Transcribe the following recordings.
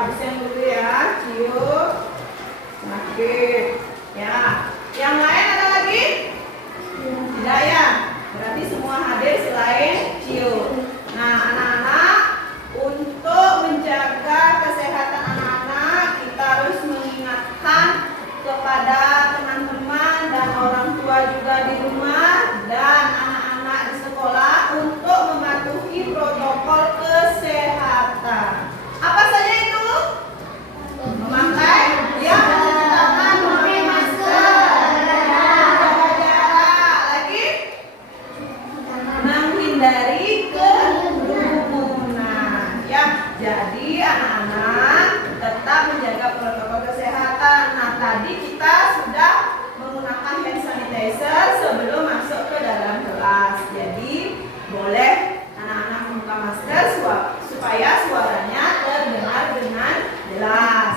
absen dulu ya. Cium. Sakit. Ya. Yang lain ada lagi? Tidak ya? Berarti semua hadir selain Cio. Nah, anak-anak, untuk menjaga kesehatan anak-anak, kita harus mengingatkan kepada teman-teman dan orang tua juga di rumah dan anak-anak di sekolah untuk mematuhi protokol kesehatan. Apa saja itu? Memakai ya, mencuci tangan, memakai masker, menjaga jarak, lagi menghindari kerumunan. Ya, jadi anak-anak tetap menjaga protokol kesehatan. Nah, tadi kita sudah menggunakan hand sanitizer sebelum masuk ke dalam kelas. Jadi boleh anak-anak membuka masker supaya suaranya terdengar dengan jelas.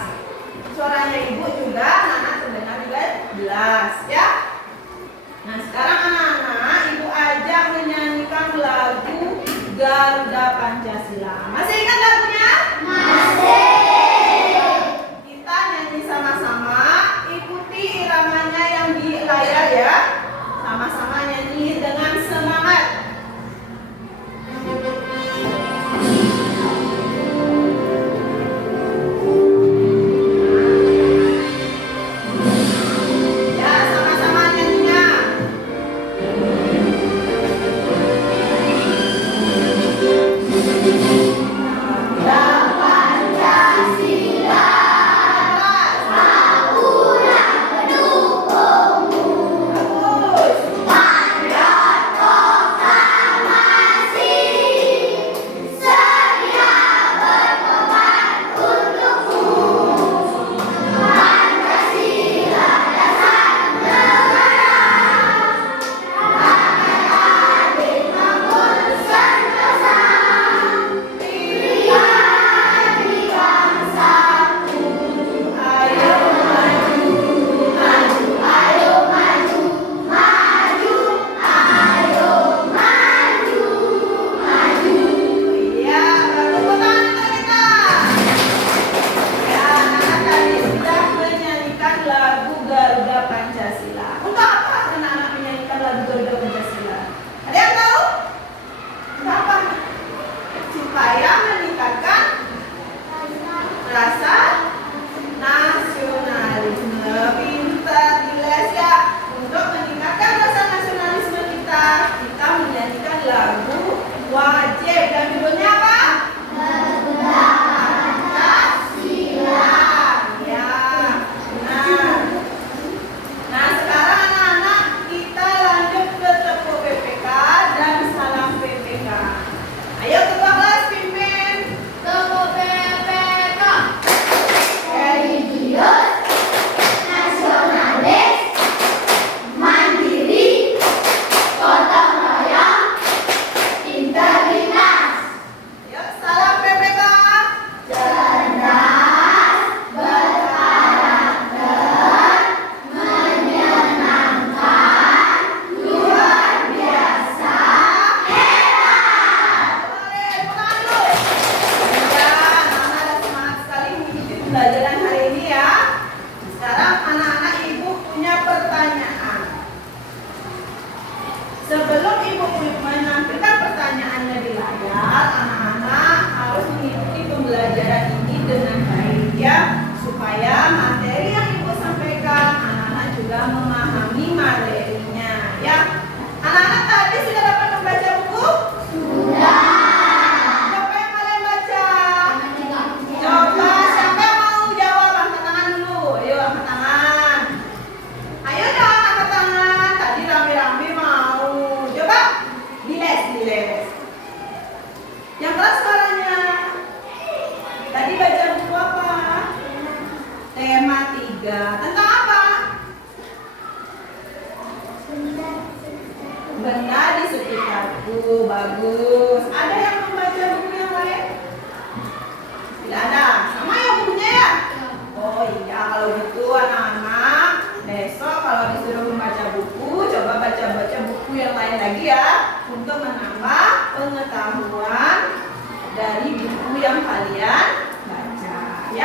Suaranya ibu juga anak-anak terdengar juga jelas ya. Nah, sekarang anak-anak ibu ajak menyanyikan lagu Garuda Pancasila. Masih ingat lagunya? Masih. Kita nyanyi sama-sama, ikuti iramanya yang di layar ya. Sama-sama nyanyi dengan semangat. Ya, sama-sama nyanyinya. Sebelum ibu menampilkan pertanyaannya di layar, anak-anak harus mengikuti pembelajaran ini dengan baik ya, supaya materi yang ibu sampaikan anak-anak juga memahami materinya ya. Anak-anak tadi sudah dapat membaca buku? Sudah. Siapa yang kalian baca? Coba siapa yang mau jawab, angkat tangan dulu. Ayo angkat tangan. Ayo dong angkat tangan. Tadi rame-rame mau. Coba diles. Yang keras suaranya. Tadi baca buku apa? Tema 3. Tentang apa? Benda di sekitarku. Bagus. Ada yang membaca buku yang lain? Tidak ada. Sama ya bukunya ya? Oh iya, kalau gitu anak-anak besok kalau disuruh membaca buku, coba baca-baca buku yang lain lagi ya, untuk menambah pengetahuan dari buku yang kalian baca ya.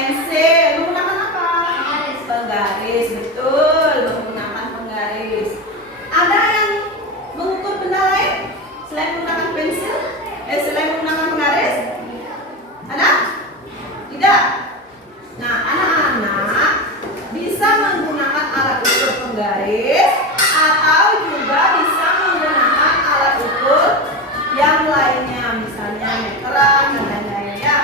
pensil. Menggunakan apa? Penggaris, betul. Menggunakan penggaris. Ada yang mengukur benda lain selain menggunakan pensil? Selain menggunakan penggaris? Ada? Tidak. Nah, anak-anak bisa menggunakan alat ukur penggaris atau juga bisa menggunakan alat ukur yang lainnya, misalnya meteran dan lain-lain ya.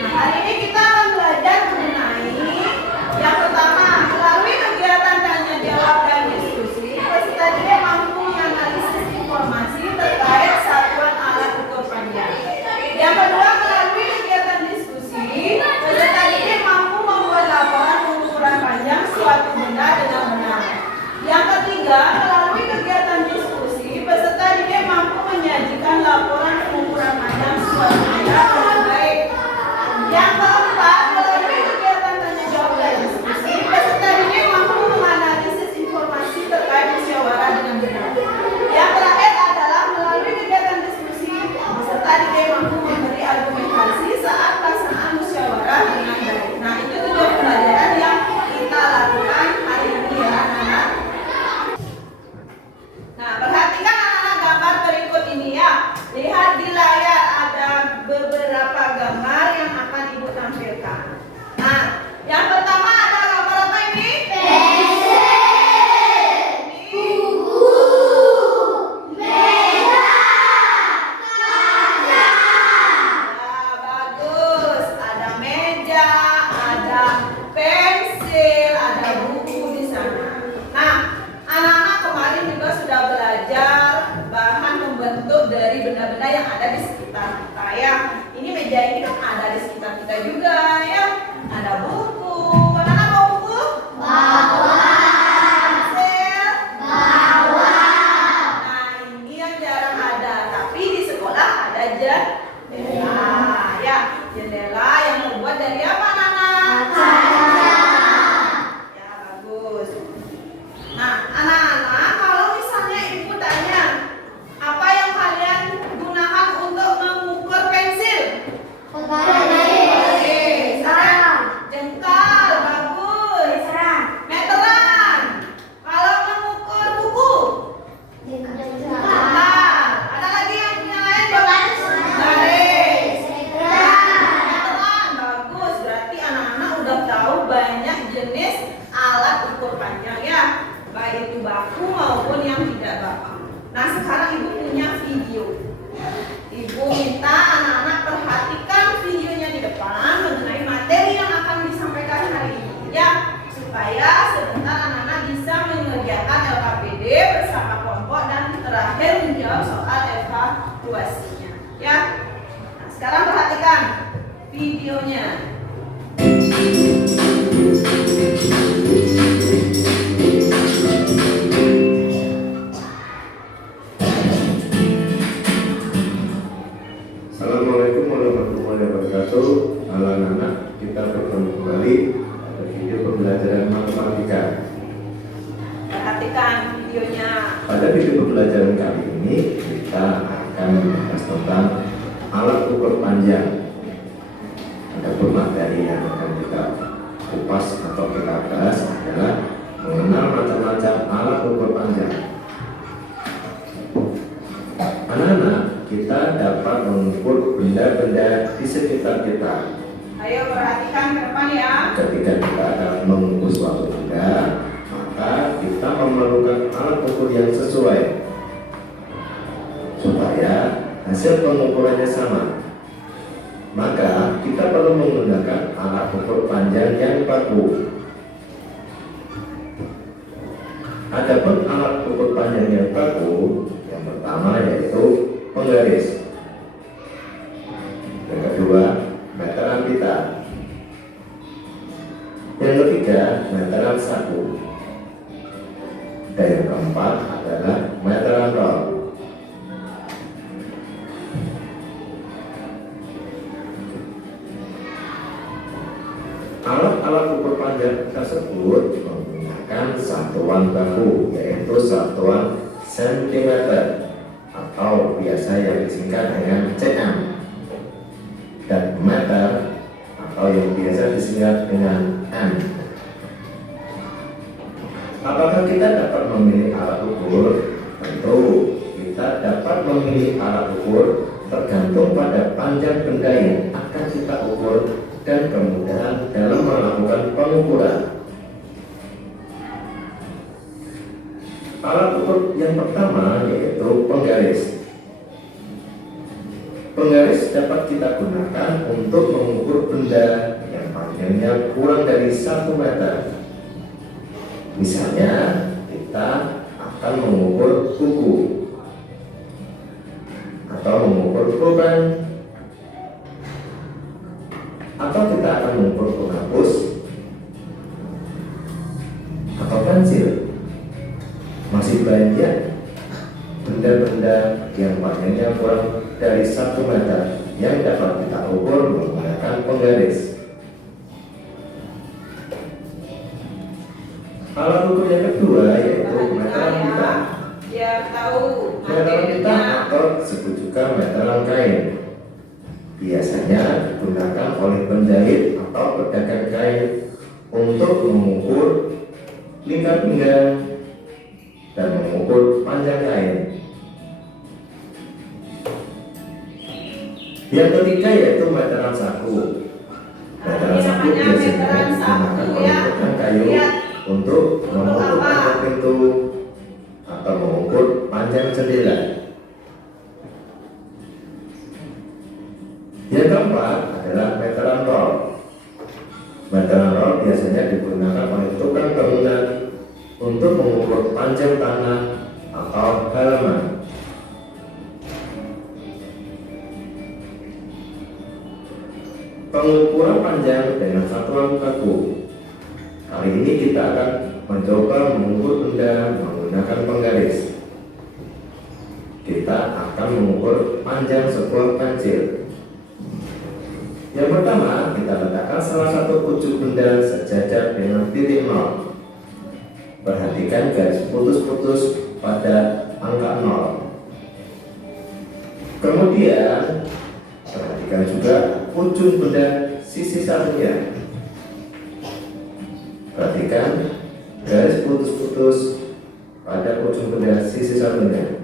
Nah, hari ini kita akan belajar mengenai yang pertama, melalui kegiatan tanya jawab dan diskusi, peserta didik mampu menganalisis informasi terkait satuan alat ukur panjang. Yang kedua, melalui kegiatan diskusi, peserta didik mampu membuat laporan pengukuran panjang suatu benda dengan benar. Yang ketiga, melalui kegiatan diskusi, peserta didik mampu menyajikan laporan pengukuran panjang suatu benda dengan baik. Yang keempat, melalui kegiatan tanya jawab dan diskusi, peserta didik mampu menganalisis informasi terkait musyawarah dengan benar. Yang terakhir adalah melalui kegiatan diskusi, peserta didik mampu memberi argumentasi saat pelaksanaan musyawarah dengan baik. Nah, itu tujuan pembelajaran yang kita lakukan hari ini ya anak-anak. Nah, perhatikan anak-anak gambar berikut ini ya. Lihat di layar ada beberapa gambar yang akan Ibu tampilkan. Nah, yang pertama ada gambar apa ini? Pensil, buku, meja, kaca. Ya, bagus. Ada meja, ada pensil, ada buku di sana. Nah, anak-anak kemarin juga sudah belajar bahan membentuk dari benda-benda yang ada di sekitar kita ya. Ini meja ini kan ada di sekitar kita juga ya. Ada buku. Mana mau buku? Pensil? Nah, ini yang jarang ada. Tapi di sekolah ada jendela ya. Jendela yang terbuat dari apa, Nana? Ya, bagus. Nah, anak-anak, kalau misalnya Ibu tanya, apa yang kalian gunakan untuk mengukur pensil? Penggaris. Jengkal, bagus. Meteran. Kalau mengukur buku? Jengkal. Ada lagi yang punya lain? Garis. Meteran, bagus. Berarti anak-anak udah tahu banyak jenis alat ukur panjang ya. Baik itu baku maupun yang tidak baku. Nah, sekarang Ibu punya video. Ibu minta anak-anak perhatikan videonya di depan mengenai materi yang akan disampaikan hari ini ya, supaya sebentar anak-anak bisa mengerjakan LKPD bersama kelompok dan terakhir menjawab soal evaluasinya ya. Nah, sekarang perhatikan videonya. Assalamualaikum warahmatullahi wabarakatuh. Halo anak-anak, kita bertemu kembali pada video pembelajaran matematika. Perhatikan videonya. Pada video pembelajaran kali ini kita akan membahas tentang alat ukur panjang. Adapun materi yang akan kita kupas atau kita bahas adalah mengenal macam-macam alat ukur panjang. Anak-anak, kita dapat mengukur benda-benda di sekitar kita. Ayo perhatikan ke depan ya. Ketika kita akan mengukur suatu benda, maka kita memerlukan alat ukur yang sesuai supaya hasil pengukurannya sama. Maka kita perlu menggunakan alat ukur panjang yang baku. Adapun alat ukur panjang yang baku, yang pertama yaitu penggaris. Yang kedua, meteran pita. Yang ketiga, meteran saku. Dan yang keempat adalah meteran rol. Alat-alat ukur panjang tersebut menggunakan satuan baku, yaitu satuan sentimeter atau biasa yang disingkat dengan cm, dan meter atau yang biasa disingkat dengan M. Apakah kita dapat memilih alat ukur? Tentu kita dapat memilih alat ukur tergantung pada panjang benda yang akan kita ukur dan kemudahan dalam melakukan pengukuran. Alat ukur yang pertama yaitu penggaris. Penggaris dapat kita gunakan untuk mengukur benda yang panjangnya kurang dari 1 meter. Misalnya, kita akan mengukur buku atau mengukur pulpen, atau kita akan mengukur penghapus atau pensil. Masih banyak benda-benda yang panjangnya kurang dari 1 meter yang dapat kita ukur menggunakan penggaris. Alat ukur yang kedua yaitu meteran pita. Biar tahu Meteran pita materinya. atau disebut juga meteran kain. Biasanya digunakan oleh penjahit atau pedagang kain untuk mengukur lingkar pinggang dan mengukur panjang kain. Yang ketiga yaitu meteran saku. Meteran Ini saku namanya biasanya meteran saku digunakan oleh ya. tukang kayu Lihat. untuk mengukur apa? panjang pintu atau mengukur panjang jendela. Yang keempat adalah meteran roll. Meteran roll biasanya digunakan oleh tukang bangunan untuk mengukur panjang tanah atau halaman. Pengukuran panjang dengan satuan baku. Kali ini kita akan mencoba mengukur benda menggunakan penggaris. Kita akan mengukur panjang sebuah pensil. Yang pertama, kita letakkan salah satu ujung benda sejajar dengan titik nol. Perhatikan garis putus-putus pada angka 0. Kemudian, perhatikan juga ujung benda sisi satunya. Perhatikan garis putus-putus pada ujung benda sisi satunya.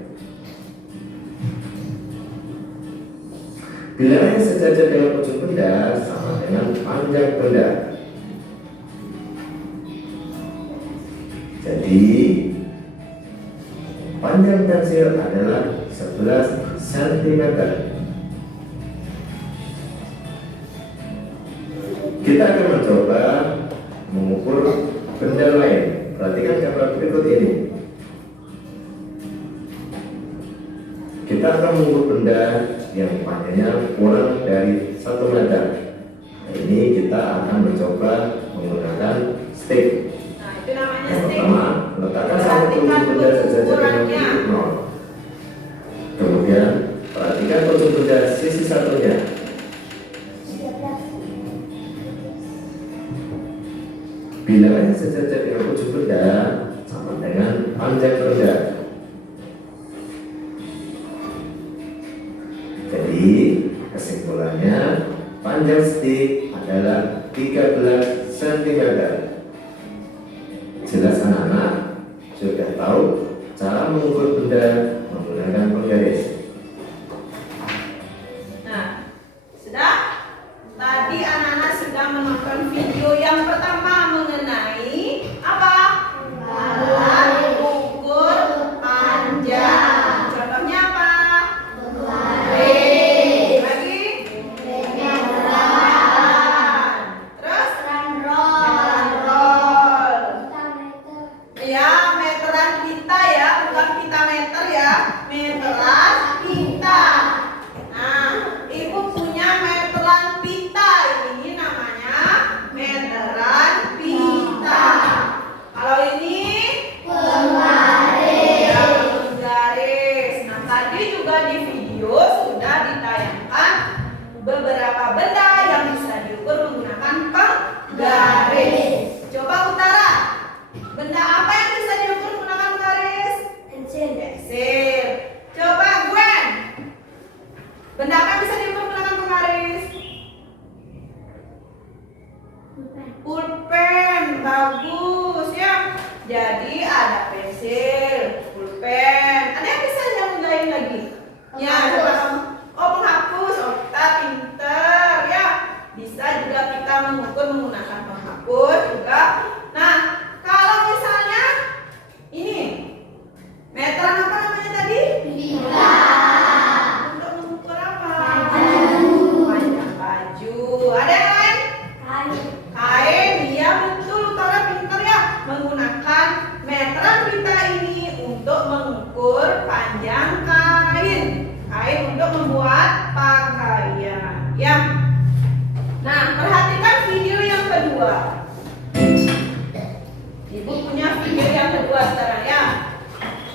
Bilangan yang sejajar dengan ujung benda sama dengan panjang benda. Jadi panjang pensil adalah 11 cm. Kita akan mencoba mengukur benda lain. Perhatikan gambar berikut ini. Kita akan mengukur benda yang panjangnya kurang dari 1 meter. Nah, ini kita akan mencoba menggunakan stick. Nah, itu namanya Yang stick. pertama, letakkan satu ujung benda sejajar dengan titik nol. Kemudian, perhatikan ujung benda sisi satunya. Bilangan yang sejajar dengan ujung benda sama dengan panjang benda. Jadi, kesimpulannya panjang stick adalah 13 cm. Jelas anak-anak? Sudah tahu cara mengukur benda menggunakan penggaris. Nah, sudah? Tadi anak-anak sudah menonton video yang pertama mengenai apa? Alat ukur panjang. Contohnya apa? Penggaris. Lagi? Meteran. Terus? Meteran roll. Ya, meteran pita ya, bukan pita meter ya. Meteran pita. Nah, ibu punya meteran pita. Ini namanya meteran pita. Kalau ini penggaris. Ya, penggaris. Nah, tadi juga di video sudah ditayangkan beberapa benda yang bisa diukur menggunakan penggaris. Coba Utara, benda apa yang bisa diukur menggunakan penggaris? Pensil. Coba Gwen, benda apa yang bisa diukur menggunakan penggaris? Pulpen, bagus ya. Jadi ada pensil, pulpen. Ada yang bisa yang lain lagi? Ya, coba kamu. Oh, penghapus. Oh, kita pinter ya. Bisa juga kita mengukur menggunakan penghapus juga. Nah, kalau misalnya ini meteran apa namanya tadi? Untuk mengukur apa? Panjang baju. Ada yang lain? Kain, iya betul, Tora pinter ya. Menggunakan meteran pita ini untuk mengukur panjang kain. Kain untuk membuat pakaian, ya. Nah, perhatikan video yang kedua. Ibu punya video yang kedua sekarang ya.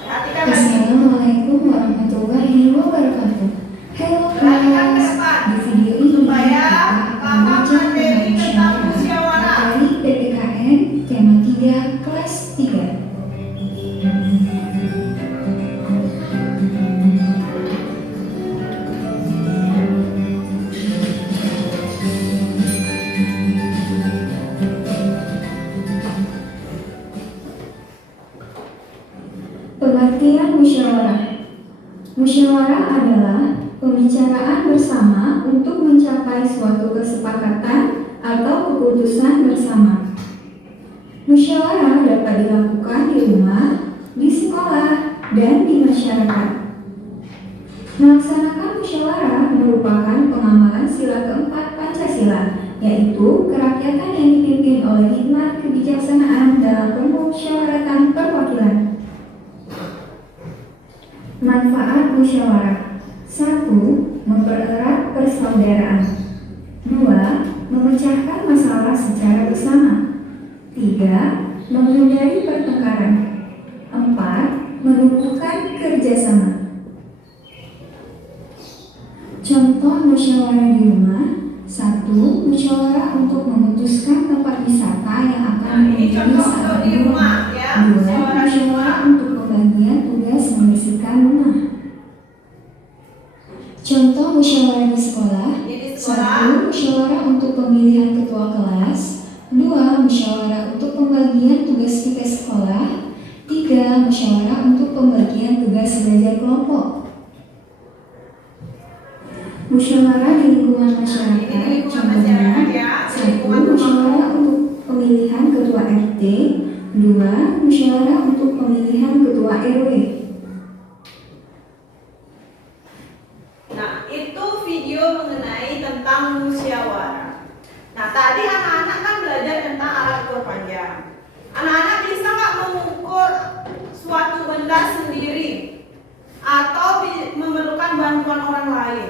Perhatikan lagi. Assalamualaikum warahmatullahi wabarakatuh. Halo Perhatikan ke class. depan. Di video ini Supaya kita paham akan belajar materi tentang tentang musyawarah musyawarah. materi PPKN tema 3 kelas 3. Pengertian musyawarah. Musyawarah adalah pembicaraan bersama untuk mencapai suatu kesepakatan atau keputusan bersama. Musyawarah dapat dilakukan di rumah, di sekolah, dan di masyarakat. Melaksanakan musyawarah merupakan pengamalan sila keempat Pancasila, yaitu kerakyatan yang dipimpin oleh hikmat kebijaksanaan dalam pemusyawaratan perwakilan. Manfaat musyawarah. 1. Mempererat persaudaraan. 2. Memecahkan masalah secara bersama. 3. Menghindari pertengkaran. 4. Menumbuhkan kerjasama. Contoh musyawarah di rumah. 1. Musyawarah untuk memutuskan tempat wisata yang akan Nah, ini menjadi contoh untuk saat di rumah ya. 2. Musyawarah di rumah. Musyawarah untuk pembagian tugas membersihkan rumah. Contoh musyawarah di sekolah. Jadi sekolah. 1. Musyawarah untuk pemilihan ketua kelas. 2. Musyawarah untuk pembagian tugas-tugas sekolah. 3. Musyawarah untuk pembagian tugas belajar kelompok. Musyawarah di lingkungan masyarakat. Ini di lingkungan Contohnya, masyarakat ya. Di 1. lingkungan Musyawarah untuk pemilihan ketua RT. 2. Musyawarah untuk pemilihan ketua RW. Nah, itu video mengenai tentang musyawarah. Nah, tadi anak-anak kan belajar tentang alat ukur panjang. Anak-anak bisa nggak mengukur suatu benda sendiri atau memerlukan bantuan orang lain?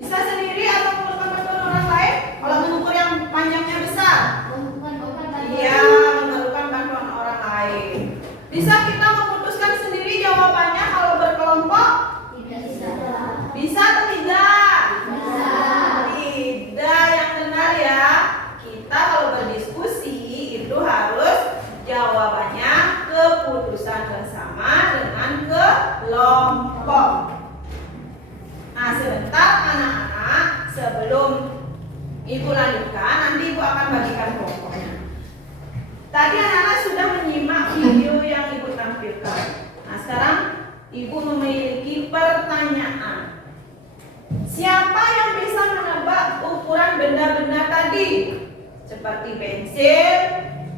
Bisa sendiri atau memerlukan bantuan orang lain? Kalau mengukur yang panjangnya besar, iya, memerlukan bantuan orang lain. Bisa kita memutuskan sendiri jawabannya kalau berkelompok? Bisa atau tidak? Tidak, yang benar ya. Kita kalau berdiskusi itu harus jawabannya keputusan bersama dengan kelompok. Nah, sebentar anak-anak, sebelum Ibu lanjutkan, nanti Ibu akan bagikan kelompoknya. Tadi anak-anak sudah menyimak video yang Ibu tampilkan. Nah, sekarang Ibu memiliki pertanyaan. Siapa yang bisa menebak ukuran benda-benda tadi? Seperti pensil,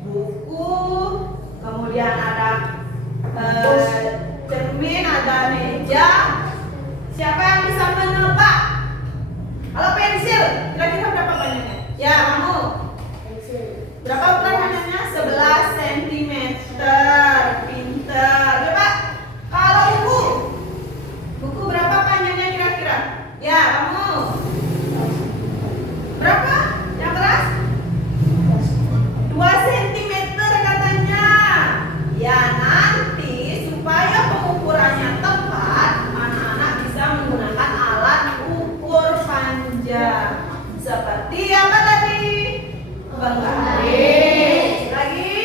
buku, kemudian ada cermin, ada meja. Siapa yang bisa menebak? Kalau pensil, kira-kira berapa banyaknya? Ya, kamu. Berapa ukuran banyaknya? 11 cm. Pinter. Coba. Kalau buku berapa panjangnya kira-kira? Ya, kamu. Berapa? Yang keras? 2 cm katanya. Ya, nanti supaya pengukurannya tepat, anak-anak bisa menggunakan alat ukur panjang. Seperti apa tadi? Penggaris. Lagi?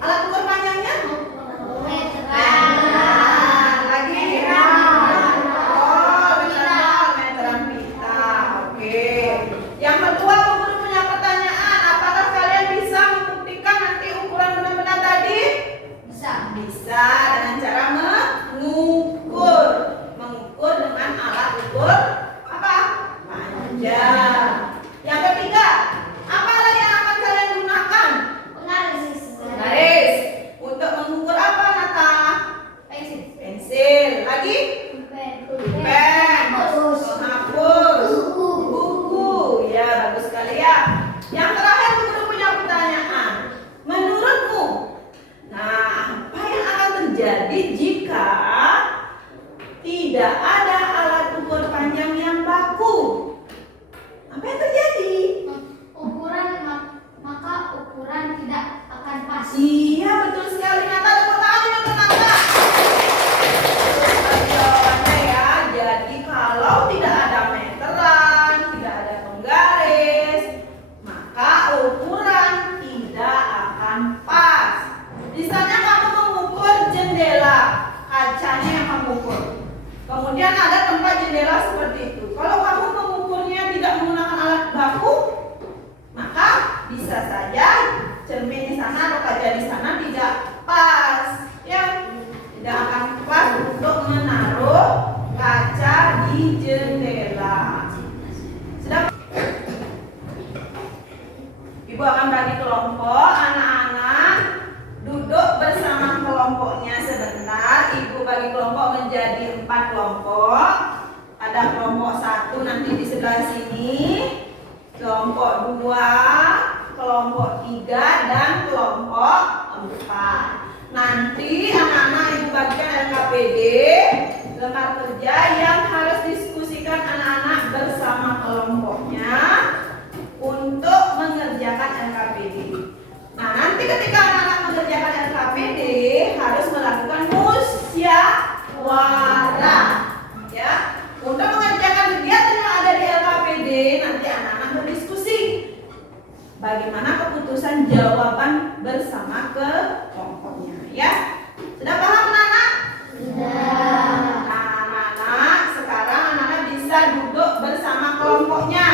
Alat ukur panjangnya? Lagi? Oh, meteran pita. Oke. Ya. Yang ketiga, apa lagi yang akan kalian gunakan? Garis. Untuk mengukur apa, Nata? Pensil. Lagi? Pen. Penghapus. Buku. Ya, bagus sekali ya. Yang terakhir, guru punya pertanyaan. Menurutmu, nah, apa yang akan terjadi jika tidak ada alat ukur panjang yang baku? Apa yang terjadi? Maka ukuran tidak akan pas. Iya, betul sekali, Nata. Tepuk tangan untuk Nata. Betul sekali jawabannya ya. Jadi kalau tidak ada meteran, tidak ada penggaris, maka ukuran tidak akan pas. Misalnya kamu mengukur jendela, kacanya yang kamu ukur. Kemudian ada tempat jendela seperti itu. Kalau kamu mengukurnya tidak menggunakan alat baku, maka bisa saja cermin di sana atau kaca di sana tidak pas, ya, tidak akan pas untuk menaruh kaca di jendela. Sudah? Ibu akan bagi kelompok, anak-anak duduk bersama kelompoknya sebentar. Ibu bagi kelompok menjadi 4 kelompok. Ada kelompok 1 nanti di sebelah sini, kelompok 2, kelompok 3, dan kelompok 4. Nanti anak-anak ibu bagikan LKPD, lembar kerja yang harus diskusikan anak-anak bersama kelompoknya untuk mengerjakan LKPD. Nah, nanti ketika anak-anak mengerjakan LKPD harus melakukan musyawarah, ya. Untuk mengerjakan kegiatan yang ada di LKPD, nanti anak-anak berdiskusi bagaimana keputusan jawaban bersama ke kelompoknya, ya. Sudah paham, anak-anak? Sudah. Nah, anak-anak, sekarang anak-anak bisa duduk bersama kelompoknya.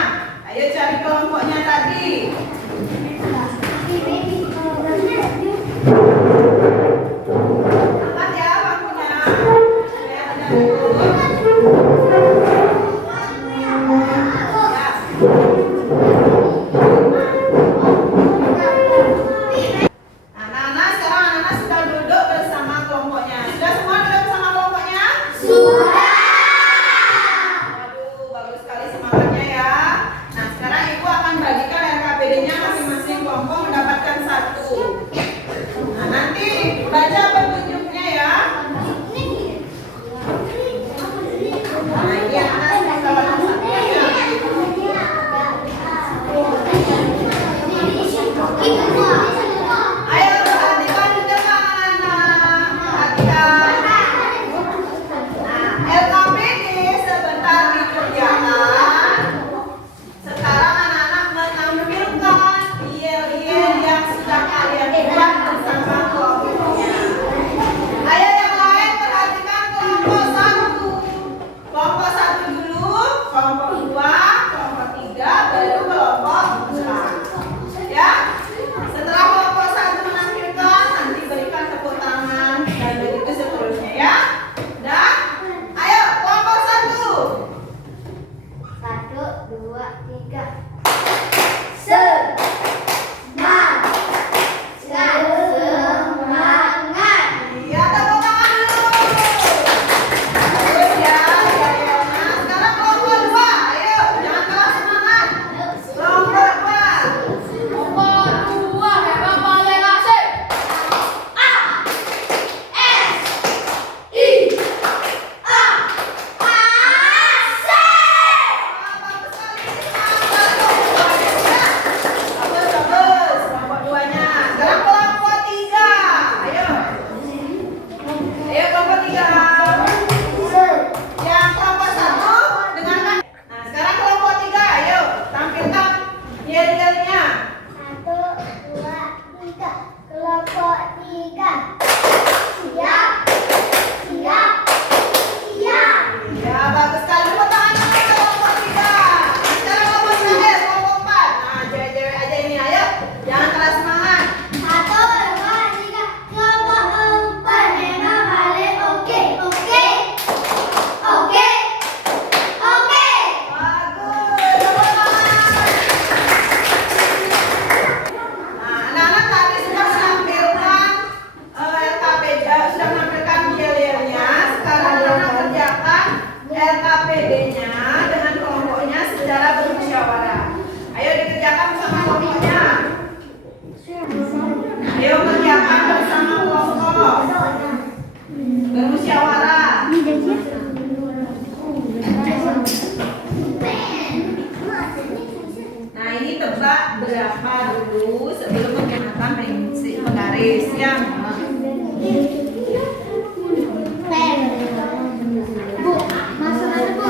Ayo cari kelompoknya tadi. Angkat ya bangkunya. Lihat ada duduk. Anak-anak, sekarang anak-anak sudah duduk bersama kelompoknya. Sudah semua duduk bersama kelompoknya? Waduh, bagus sekali semangatnya ya. Nah, sekarang ibu akan bagikan LKPD-nya masing-masing kelompok mendapatkan 1. Nah, nanti baca petunjuknya ya. Nah, ini anak mendapatkan 1 ya. Ayo perhatikan di depan anak-anak. Perhatikan. Nah, LKPD sebentar dikerjakan. Sekarang anak-anak menampilkan yel-yel yang sudah kalian buat bersama kelompoknya. Ayo yang lain perhatikan kelompok 1. Kelompok 1 dulu, kelompok 2, kelompok 3, baru kelompok 4. Ya. Setelah kelompok 1 menampilkan, nanti berikan tepuk tangan dan begitu seterusnya ya. Dan ayo kelompok 1. 1, 2, 3. Semangat. Iya, tepuk tangan dulu. Bagus ya, yel-yelnya. Sekarang kelompok 2. Ayo, jangan kalah semangat. Kelompok 2. Bagus sekali. Semangat. tebak berapa dulu sebelum menggunakan prinsip penggaris ya. Bu, masalahnya Bu,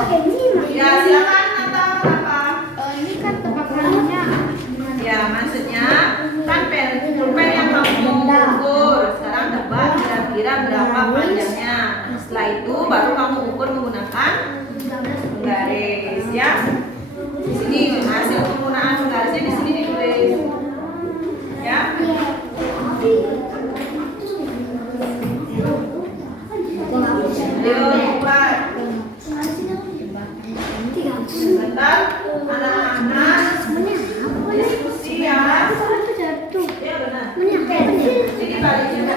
Ya silakan atau apa? ini kan tebakannya. Ya maksudnya kan pulpen yang kamu ukur. Sekarang tebak kira-kira berapa panjangnya. Nah, setelah itu baru kamu ukur menggunakan penggaris ya. Di sini hasil penggunaan penggarisnya di sini ditulis. Ya. Ayo cepat. Sebentar anak-anak diskusi ya. Ya benar. Jadi baliknya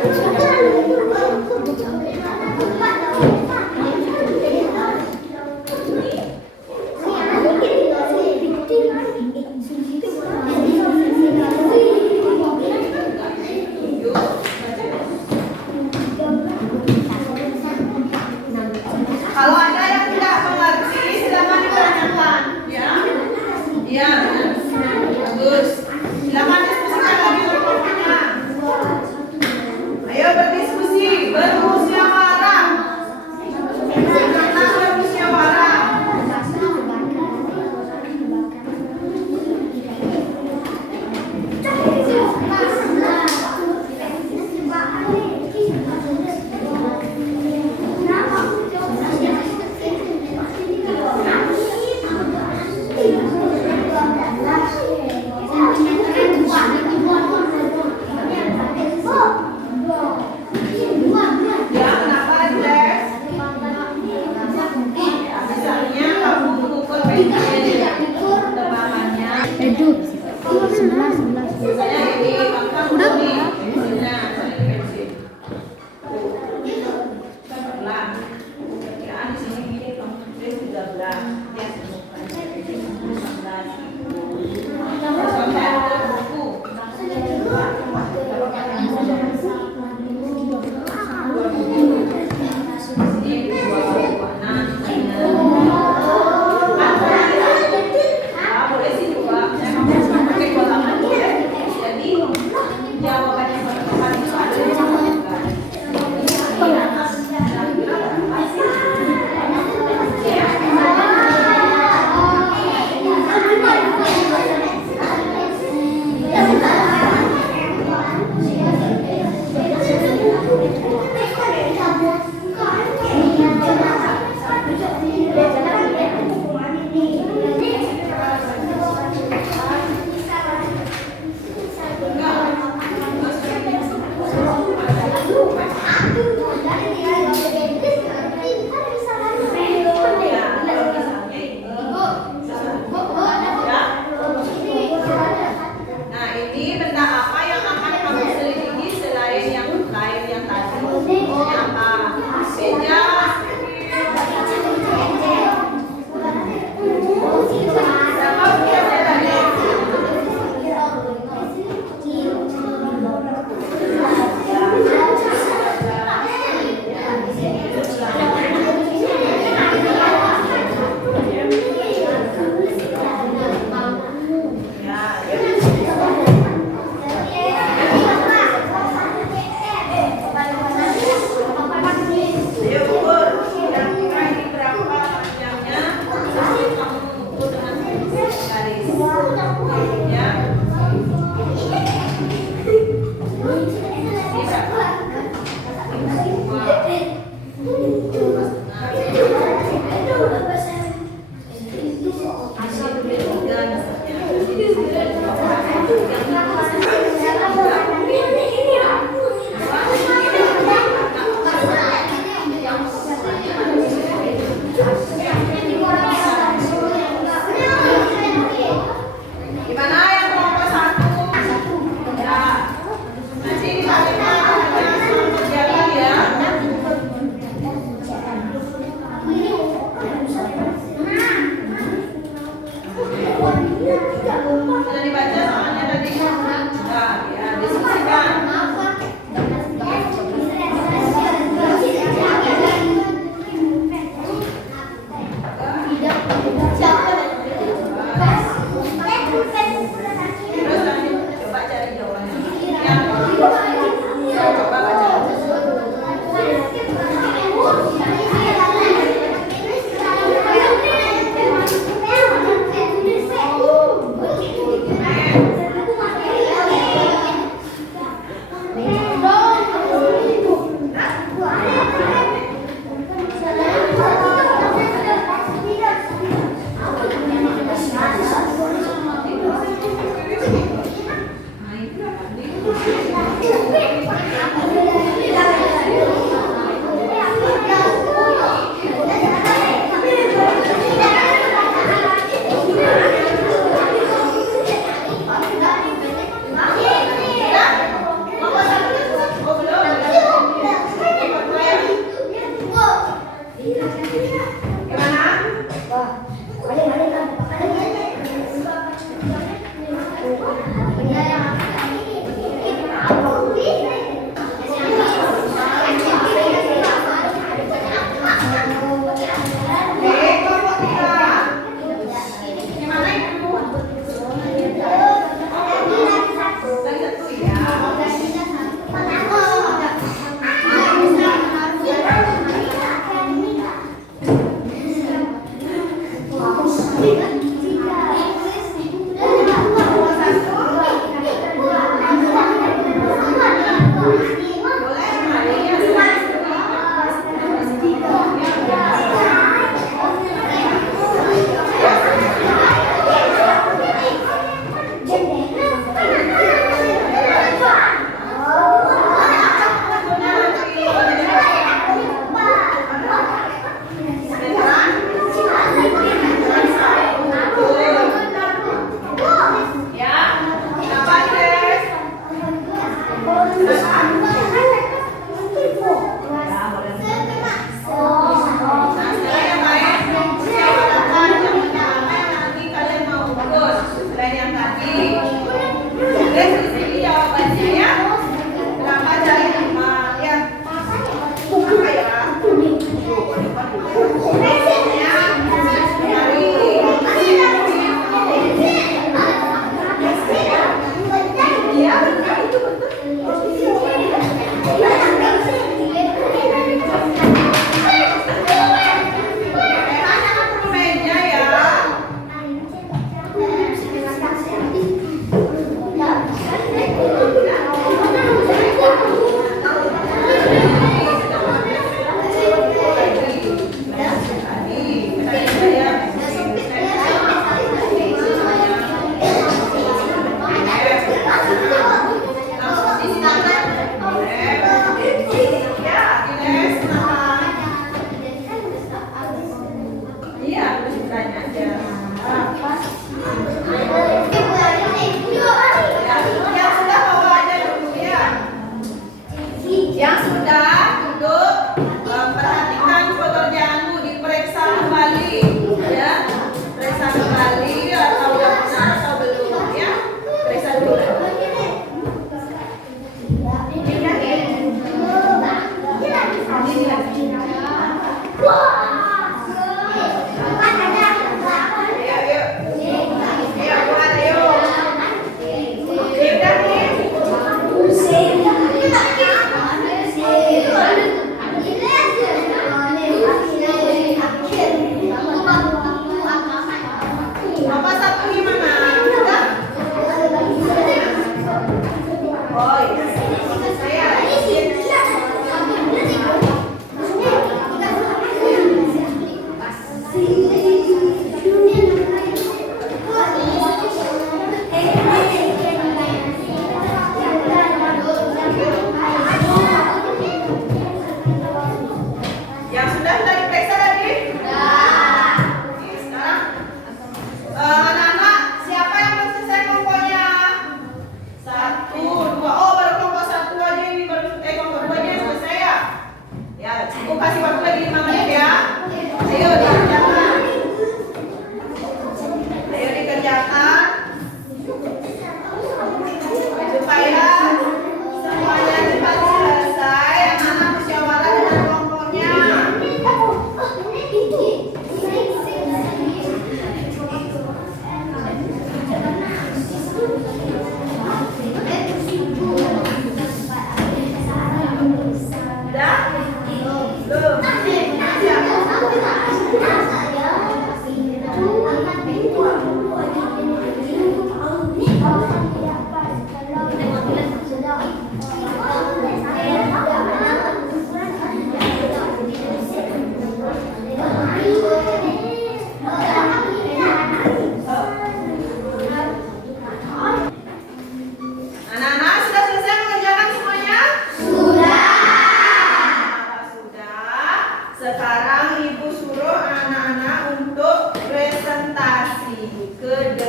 kalau ada yang tidak mengerti silakan ditanyakan ya. Iya benar. Bagus. Silakan diskusikan lagi berikutnya. Ayo berdiskusi, bermusyawarah. Silakan bermusyawarah. Ya, kenapa Des? Ya, misalnya kamu mengukur tebakannya. Misalnya ini kamu nih. Nah, pensil. Pelan. Ya, di sini gini kamu tulis 13. Ya, 19. Sampai ada buku. Nah, ini benda apa yang akan kamu selidiki selain yang lain yang tadi? Ini apa? Meja. Siapa punya meja tadi? Ayo ukur, kira-kira ini berapa panjangnya? Terus kamu ukur dengan garis. Ya. Ini berapa? Gimana yang kelompok 1? Ya. Nanti dibalikan ada kegiatan ya. Sudah dibaca soalnya tadi? Sudah, ya diskusikan.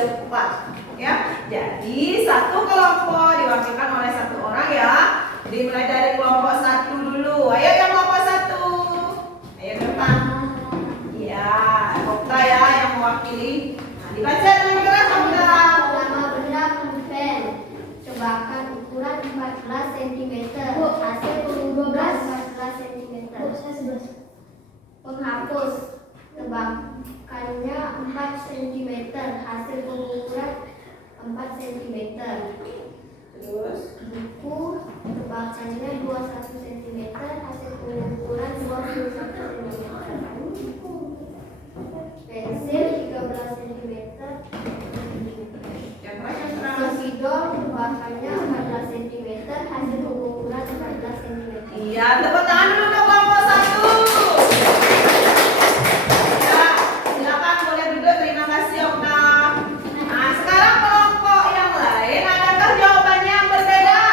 depan. Ya, jadi satu kelompok diwakilkan oleh satu orang ya. Dimulai dari kelompok 1 dulu. Ayo yang kelompok 1. Ayo ke depan. Ya, Okta ya yang mewakili. Nah, dibaca dengan keras Okta. Nama benda pulpen. Tebakan ukuran 14 cm. Hasil pengukuran 14 cm. Penghapus. Tebakannya 4 cm. Hasil pengukuran 4 cm. Terus Buku. Tebakannya 21 cm. Hasil pengukuran 21 cm. Pensil 13 cm. yang keras yang keras. Spidol tebakannya 14 cm, hasil pengukuran 14 cm. Iya, tepuk tangan dulu untuk kelompok 1. Ya, silakan boleh duduk. Terima kasih Okta. Nah, sekarang kelompok yang lain, adakah jawabannya yang berbeda?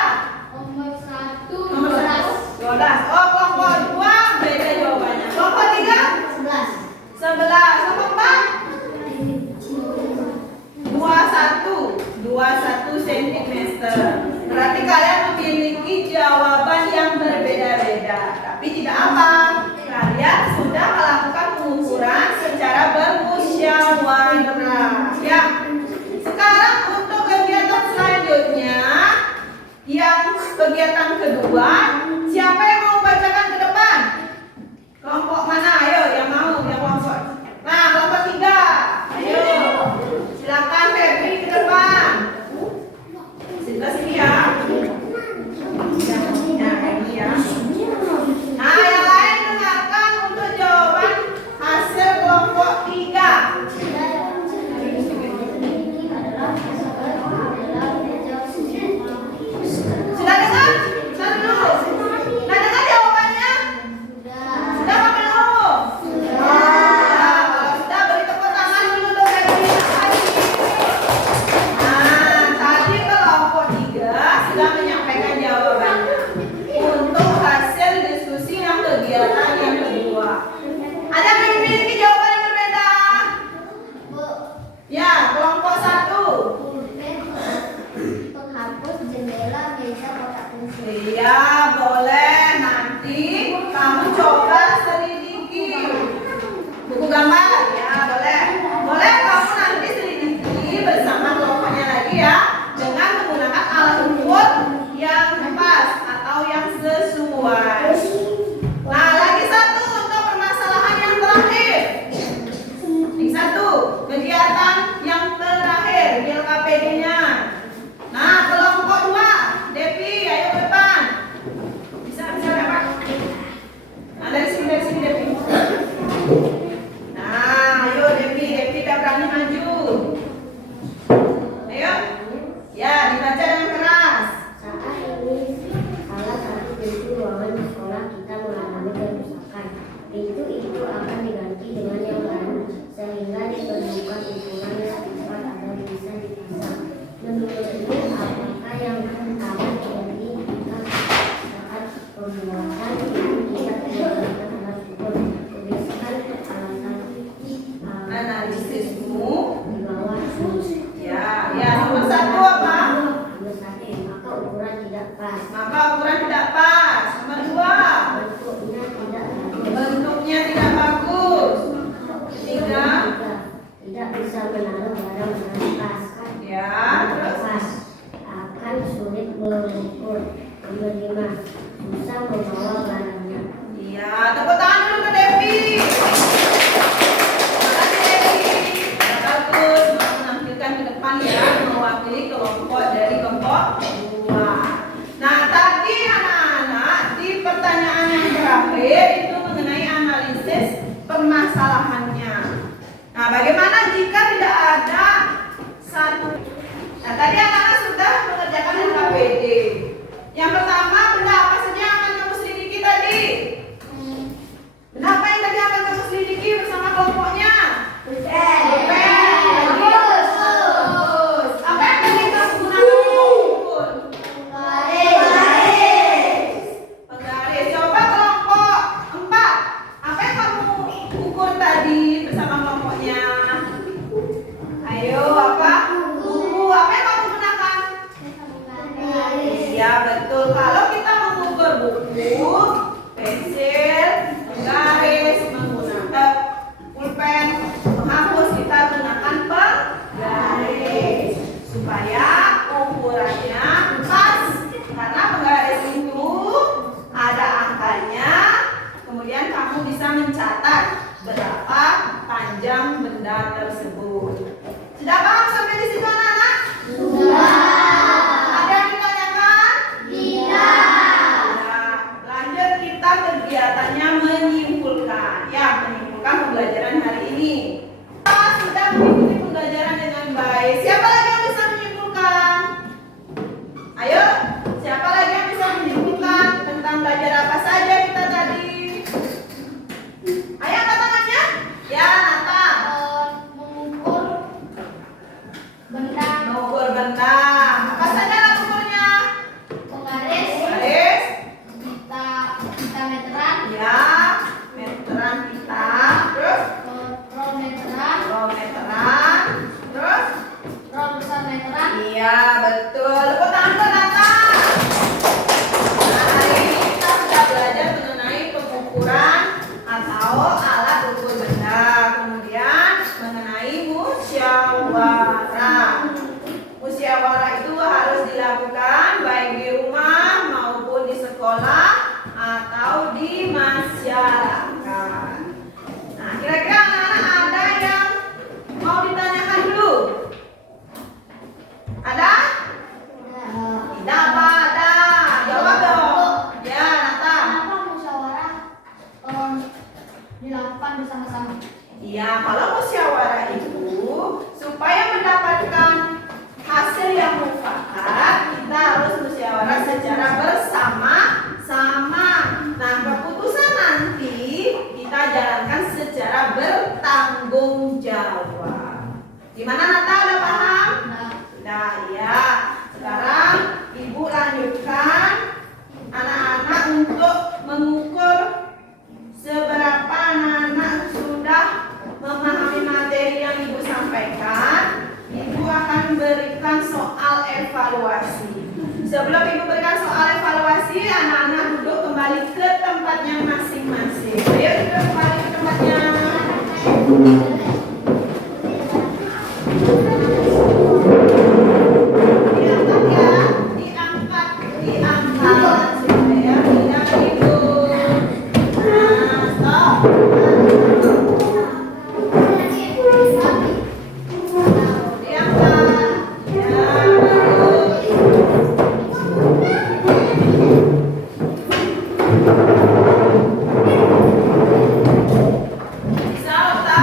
Nomor 1, Nomor 12. Oh, kelompok 2 beda jawabannya. Kelompok 3 11. 11. Kelompok 4 21 cm. Berarti kalian memiliki jawaban yang berbeda-beda. Tapi tidak apa, kalian sudah melakukan pengukuran secara bermusyawarah. Ya. Sekarang untuk kegiatan selanjutnya, yang kegiatan kedua, siapa yang mau bacakan ke depan? Kelompok mana? Ayo, yang mau, yang kelompok. Nah, kelompok 3. Ayo. Silakan Febri ke depan. Sebelah sini ya. Nah, ini ya. Nah, yang lain dengarkan untuk jawaban hasil kelompok 3. Sudah dengar? Sudah dulu. Sudah dengar jawabannya? Sudah apa belum? Nah, kalau sudah beri tepuk tangan dulu untuk Febri. Nah, tadi kelompok 3 sudah menyampaikan jawabannya untuk hasil diskusi yang kegiatan yang kedua. Ada yang memiliki jawaban yang berbeda? Ya, kelompok 1. Penghapus jendela, meja, kotak pensil. Iya, boleh. Nanti kamu coba selidiki buku gambar. Ya, boleh. Boleh kamu nanti selidiki bersama kelompoknya lagi ya, dengan menggunakan alat ukur yang pas atau yang sesuai. Nah, lagi satu untuk permasalahan yang terakhir. Yang satu, kegiatan yang terakhir, KPD-nya. Nah, kelompok 2, Devi, ayo ke depan. Bisa dapat. Nah, dari sini Devi. Nah, ayo Devi udah berani maju. Ayo. Ya, dibaca dengan keras. Saat ini salah satu pintu ruangan di sekolah kita mengalami kerusakan. Pintu itu akan diganti dengan yang baru sehingga diperlukan ukuran yang tepat agar bisa dipasang. Menurutmu apakah yang pertama terjadi jika saat pembuatan itu tidak menggunakan alat ukur? Tuliskan alasan Analisismu. di bawah ini. Ya, nomor 1 apa? Nomor 1, maka ukuran tidak pas. Maka ukuran tidak pas. Nomor 2, Bentuknya tidak bagus. bentuknya tidak bagus. 3, Tidak bisa menaruh barang dengan pas. ya, terus Pas akan sulit mengukur. Nomor 5, susah membawa barangnya. iya, tepuk tangan dulu ke Devi. Terima kasih Devi. Ya, bagus, mau menampilkan ke depan ya, mewakili kelompok dari kelompok 2. Nah, tadi anak-anak di pertanyaan yang terakhir itu mengenai analisis permasalahannya. Nah, bagaimana jika tidak ada satu? Nah, tadi anak-anak sudah mengerjakan LKPD. Yang pertama, benda apa saja yang akan kamu selidiki tadi? Benda apa yang tadi akan kamu selidiki bersama kelompoknya? Bagus. Apa yang tadi kamu gunakan untuk mengukur? Penggaris. Coba kelompok 4. Apa yang kamu ukur tadi bersama kelompoknya? Ayo. Baik, siapa lagi yang bisa menyimpulkan? Ayo, siapa lagi yang bisa menyimpulkan tentang belajar apa saja kita tadi? Ayo angkat tangannya. Ya, Nata. Mengukur benda, Mengukur benda. Apa saja alat ukurnya? penggaris, Garis. kita meteran, Ya, meteran pita. Terus meteran, meteran. Terus besar meteran. iya, betul. Tepuk tangan buat Nata. Nah, hari ini kita sudah belajar mengenai pengukuran atau alat ukur benda. Kemudian mengenai musyawarah. Musyawarah itu harus dilakukan baik di rumah maupun di sekolah atau di masyarakat. Nah, kira-kira anak-anak ada yang mau ditanyakan dulu? Ada? Tidak apa ada. Jawab dong. Ya, Nata. Kenapa musyawarah dilakukan bersama-sama? Iya, kalau musyawarah itu supaya mendapatkan hasil yang mufakat, kita harus musyawarah secara bersama-sama. Nah, keputusan nanti kita jalankan secara bertanggung jawab. Gimana Nata, udah paham? Nah, ya. Sekarang Ibu lanjutkan anak-anak untuk mengukur seberapa anak-anak sudah memahami materi yang Ibu sampaikan. Ibu akan berikan soal evaluasi. Sebelum Ibu berikan soal evaluasi, anak-anak duduk kembali ke tempatnya masing-masing. Ayo duduk kembali ke tempatnya. Diangkat ya, diangkat supaya tidak ribut. Nah, stop. Diangkat. Ya, bagus. Bisa, Okta?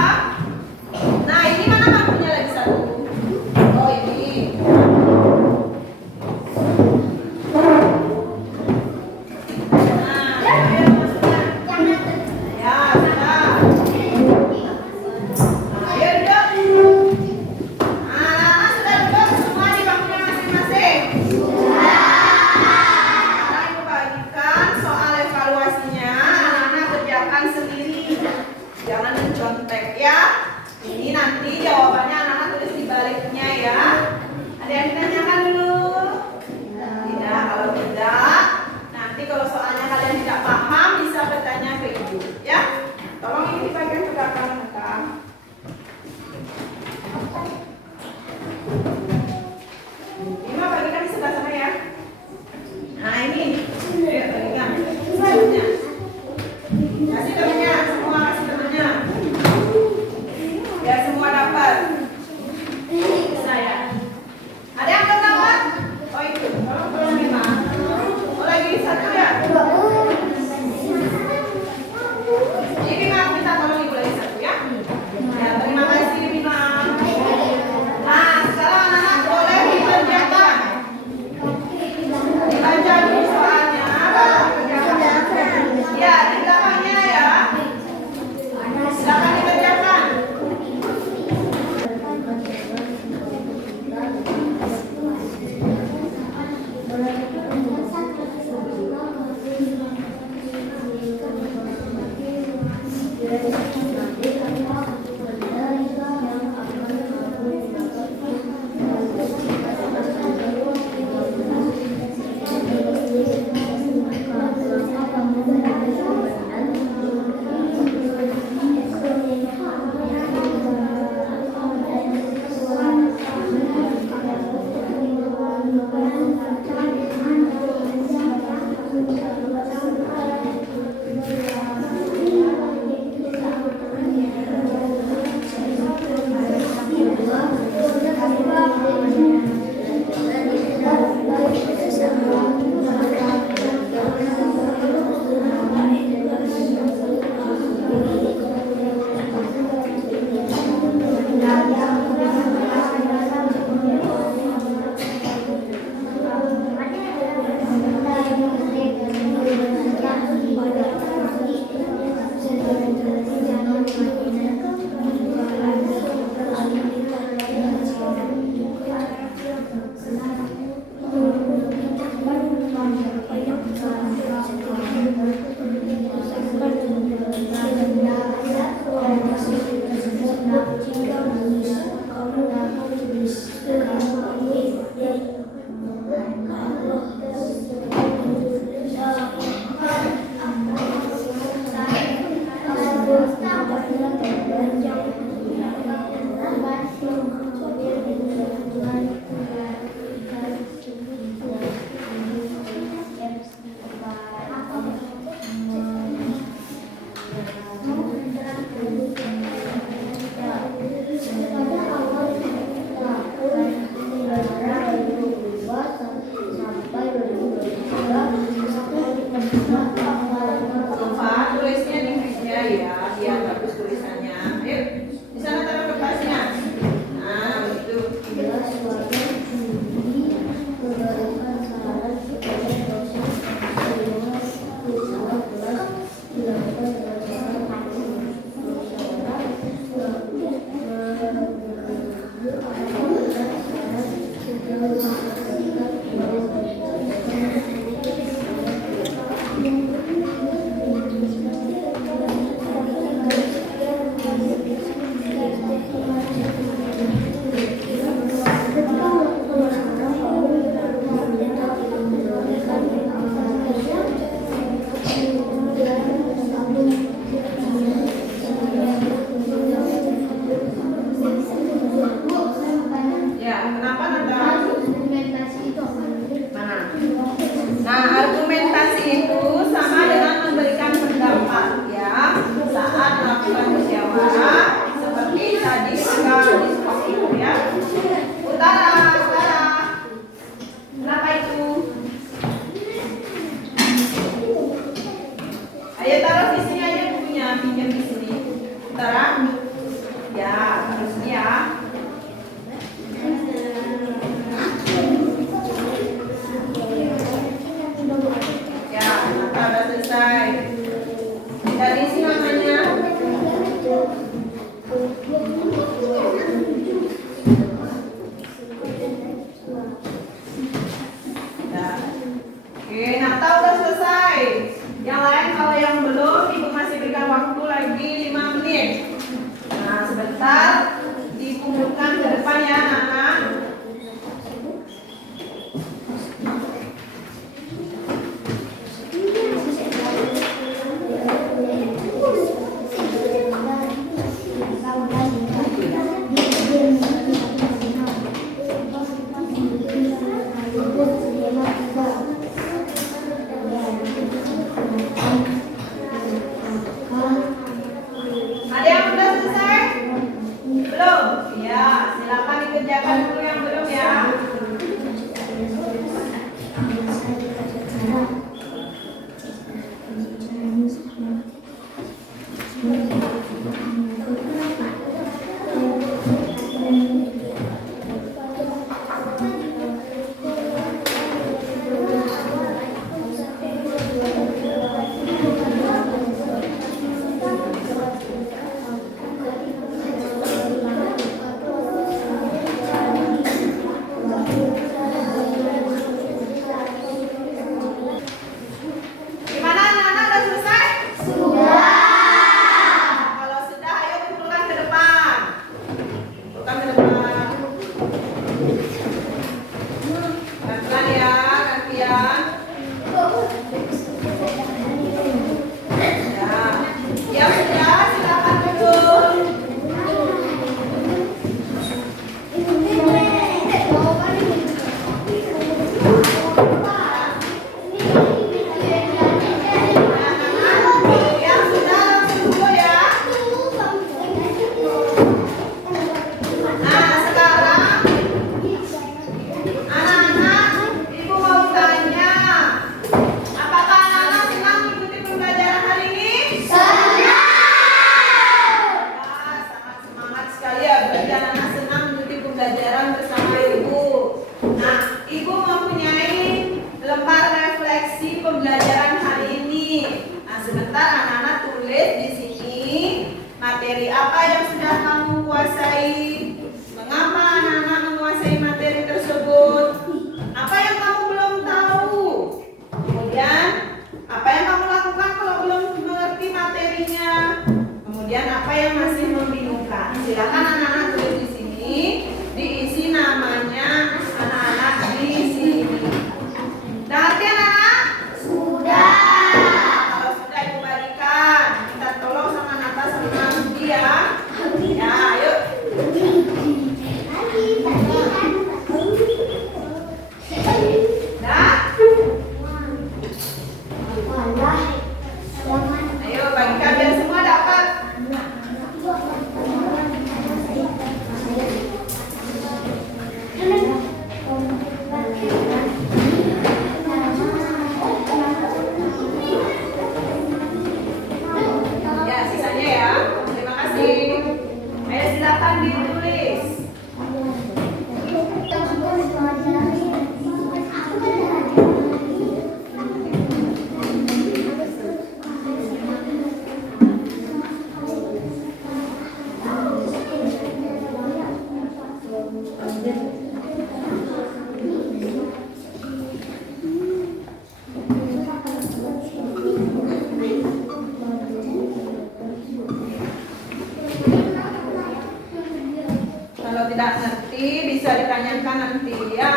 tanyakan nanti ya.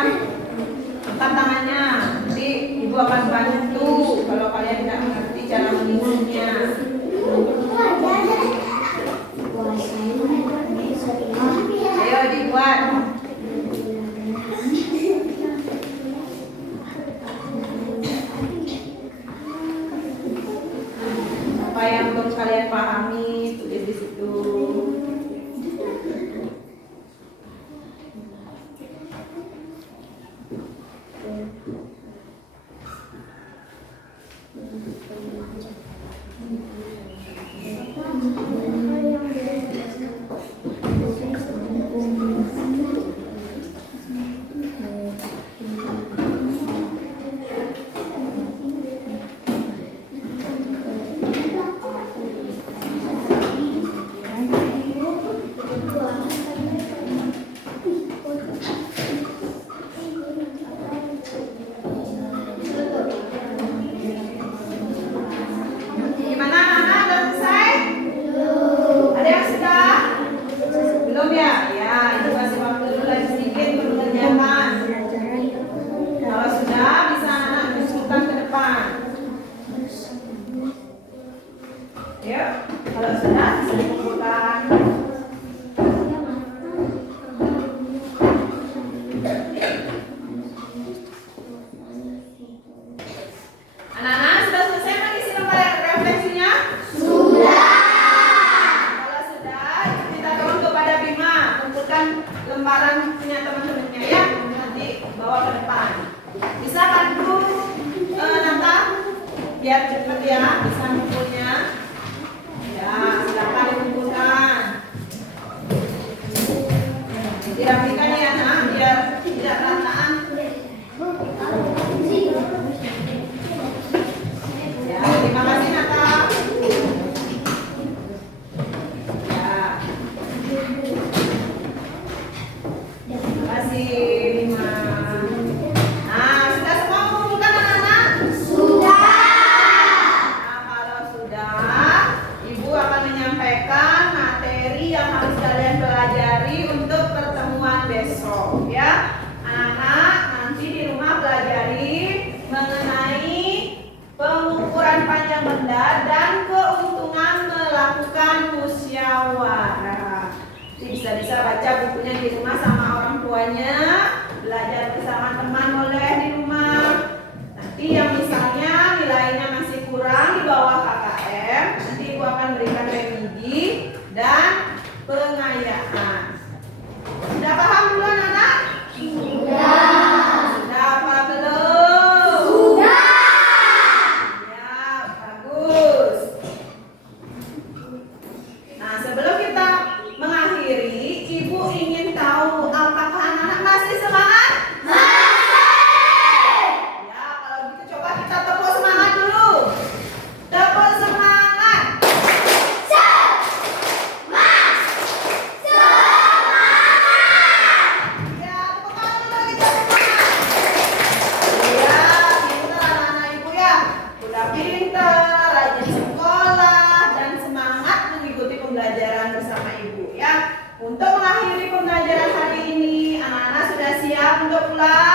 Angkat tangannya, nanti ibu akan bantu kalau kalian tidak mengerti cara mengisinya. Ayo dibuat. Apa yang belum kalian pahami, tulis di situ. Gimana anak-anak, udah selesai? Ada yang sudah? Belum ya? Ya, itu masih waktu dulu lagi sedikit perlu kerjakan. Kalau sudah, bisa anak usulkan ke depan. Yuk, kalau sudah bisa dikumpulkan. Anak-anak sudah selesai mengisi lembar refleksinya? Kalau sudah, kita tolong kepada Bima kumpulkan lembaran punya teman-temannya ya, nanti bawa ke depan. Bisa bantu Nata biar cepat ya, bisa kumpulnya. Ya, silakan dikumpulkan. Dirapikan ya nak, biar tidak berantakan. Ya, terima kasih Nata. Ya. Terima kasih Bima. Nah, sudah semua mengumpulkan anak-anak? Nah, kalau sudah, Ibu akan menyampaikan materi yang harus kalian pelajari untuk pertemuan besok ya. Anak-anak nanti di rumah pelajari mengenai pengukuran panjang benda dan keuntungan melakukan musyawarah. Jadi bisa baca bukunya di rumah sama orang tuanya, belajar bersama teman boleh di rumah. Nanti yang misalnya nilainya masih kurang di bawah KKM, nanti Ibu akan berikan remedi dan pengayaan. Sudah paham belum anak? Sudah apa belum? Ya, bagus. Nah, sebelum kita mengakhiri, Ibu ingin tahu apakah anak-anak masih semangat? Ya, kalau gitu coba kita tepuk semangat dulu. Tepuk semangat. Ya, tepuk tangan dulu kita semangat. Ya, pintar anak-anak Ibu ya. Udah pintar, rajin sekolah, dan semangat mengikuti pembelajaran bersama Ibu ya. Untuk mengakhiri pembelajaran hari ini, anak-anak sudah siap untuk pulang?